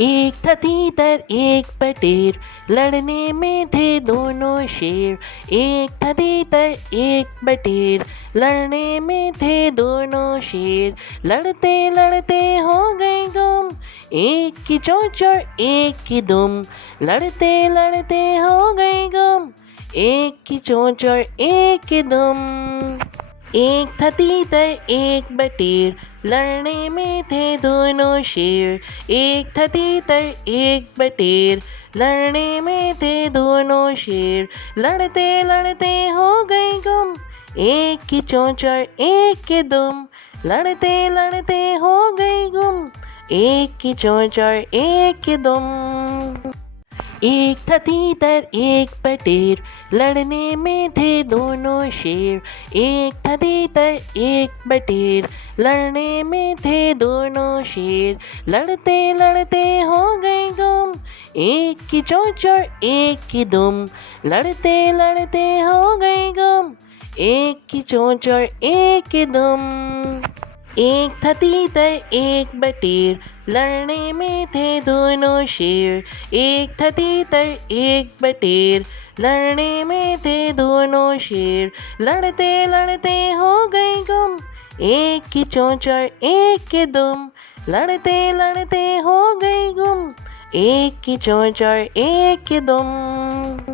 एक था तीतर एक बटेर, लड़ने में थे दोनों शेर। एक था तीतर एक बटेर, लड़ने में थे दोनों शेर। लड़ते लड़ते हो गए गुम, एक की चोंच और एक की दुम। लड़ते लड़ते हो गए गुम, एक की चोंच और एक की दुम। एक था तीतर एक बटेर, लड़ने में थे दोनों शेर। एक था तीतर एक बटेर, लड़ने में थे दोनों शेर। लड़ते लड़ते हो गए गुम, एक की चोंच और एक की दुम। लड़ते लड़ते हो गए गुम, एक की चोंच और एक की दुम। एक था तीतर एक बटेर, लड़ने में थे दोनों शेर। एक था तीतर एक बटेर, लड़ने में थे दोनों शेर। लड़ते लड़ते हो गए गुम, एक की चोंच और एक की दुम। लड़ते लड़ते हो गए गुम, एक की चोंच और एक की दुम। एक था तीतर एक बटेर, लड़ने में थे दोनों शेर। एक था तीतर एक बटेर, लड़ने में थे दोनों शेर। लड़ते लड़ते हो गए गुम, एक की चोंच और एक की दुम। लड़ते लड़ते हो गए गुम, एक की चोंच और एक की दुम।